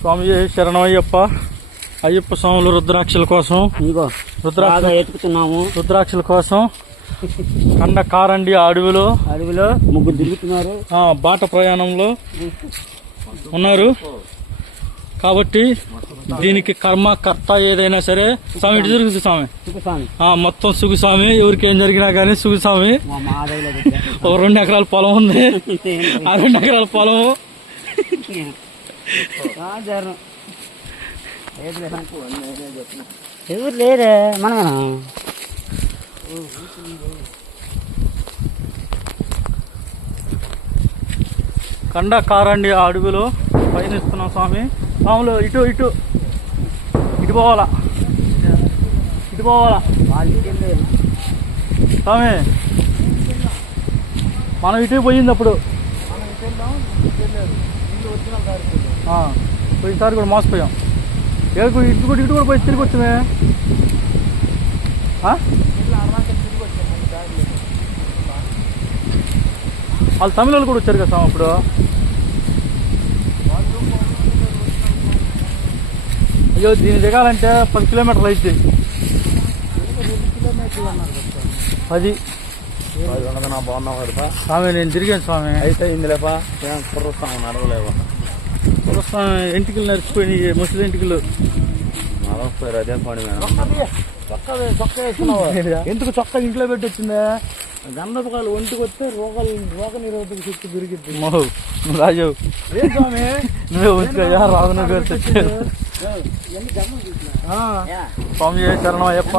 స్వామి శరణమయ్యప్ప. అయ్యప్ప స్వాములు రుద్రాక్షల కోసం రుద్రాక్షల కోసం కండ కారండి అడవిలో ముగ్గురు తిరుగుతున్నారు. బాట ప్రయాణంలో ఉన్నారు కాబట్టి దీనికి కర్త ఏదైనా సరే స్వామి ఇటు జరుగుతుంది స్వామి. మొత్తం సుగుస్వామి. ఎవరికి ఏం జరిగినా కానీ సుగుస్వామి. ఒక 2 ఎకరాల పొలం ఉంది. ఆ 2 ఎకరాల పొలం ఎవరు లేరే మనమేనా. కండ కారండి ఆ అడవిలో పయనిస్తున్నాం స్వామి. స్వాములు ఇటు ఇటు ఇటు పోవాలా స్వామి. మనం ఇటు పోయింది అప్పుడు పోయినసారి కూడా మోసపోయాం. ఇటు కూడా పోయి తిరిగి వచ్చామే. వాళ్ళు తమిళ వాళ్ళు కూడా వచ్చారు కదా స్వామి అప్పుడు. అయ్యో దీన్ని దిగాలంటే 10 కిలోమీటర్లు అయితే 10. స్వామి నేను తిరిగాను స్వామి. అయితే ఇందులేపా కుర్రస్వామి నడవలేవా. కుర్రస్వామి ఎంటికలు నడిచిపోయినాయి. ముసలి ఎంటికలు నడవపోయారు. అదే పని చొక్కా వేసుకున్నావా? ఎందుకు చొక్కా ఇంట్లో పెట్టి వచ్చిందా? గంధపకాయలు ఒంటికి వస్తే రోగ నిరోధక శక్తి పెరిగిద్ది. రాజు ఏం స్వామి నువ్వే ఉంచుకోయా. రాజున గారు తెచ్చారు. స్వామి శరణం అయ్యప్ప.